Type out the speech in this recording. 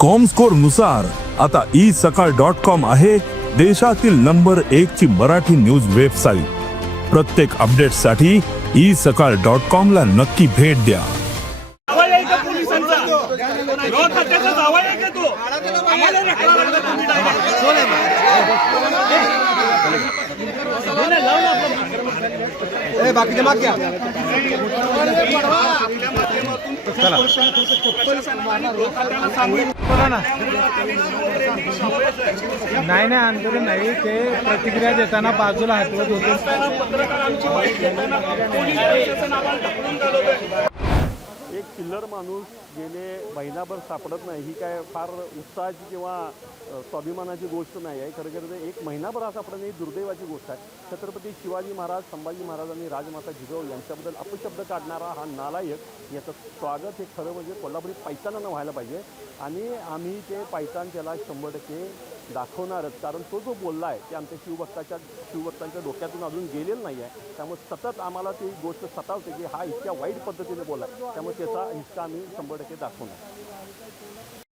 Comscore नुसार आता isakal.com आहे देशातील नंबर 1 ची मराठी न्यूज वेबसाईट। प्रत्येक अपडेटसाठी isakal.com ला नक्की भेट द्या। बाकी जमा क्या नाही आंदोलन नाही ते प्रतिक्रिया देताना बाजूला हटवत होते। एक चिल्लर माणूस गेले महिनाभर सापडत नाही ही काय फार उत्साहाची किंवा स्वाभिमानाची गोष्ट नाही आहे। खरं खरं एक महिनाभर हा सापडणे ही दुर्दैवाची गोष्ट आहे। छत्रपती शिवाजी महाराज, संभाजी महाराज आणि राजमाता जिजाऊ यांच्याबद्दल अपशब्द काढणारा हा नालायक याचं स्वागत हे खरं म्हणजे कोल्हापुरी पैतानानं व्हायला पाहिजे आणि आम्ही ते पैतान त्याला 100% दाखवणारच। कारण तो जो बोलला आहे ते आमच्या शिवभक्तांच्या डोक्यातून अजून गेलेलं नाही आहे। त्यामुळे सतत आम्हाला ती गोष्ट सतावते की हा इतक्या वाईट पद्धतीने बोलला, त्यामुळे त्याचा हिस्सा आम्ही 100% दाखवणार।